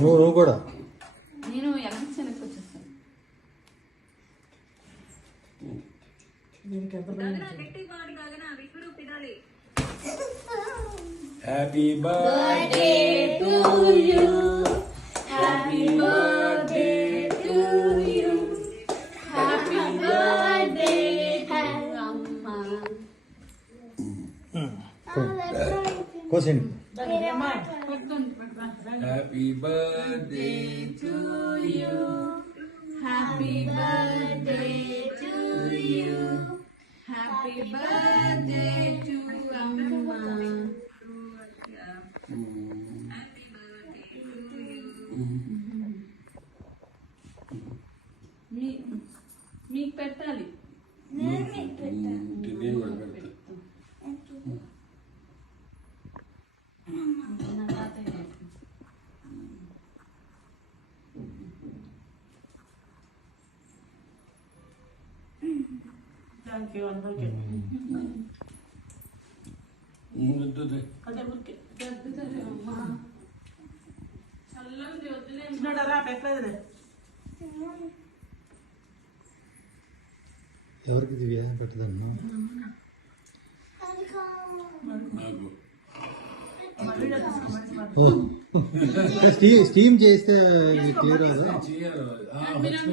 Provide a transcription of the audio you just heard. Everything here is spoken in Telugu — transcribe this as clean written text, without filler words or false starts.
నువ్వు కూడా నేను ఎలాంటి వెనక్కి వచ్చేస్తాను. Happy birthday to you, happy birthday to you, happy birthday అమ్మా. కోసండి. Happy birthday to you, happy birthday to you, happy birthday to అమ్మా. మీకు పెట్టాలి. నేను కూడా పెడతా. నా తాతయ్య థ్యాంక్ యూ అందరికీ. అదే ఊరికే చల్లగా వద్దులే. చిన్నోడరా పెట్టలేదులే. ఎవరికి దివ్య పెట్టదమ్మా? నాకు స్టీమ్ చేస్తే క్లియర్ అవుదా? చేయాలి.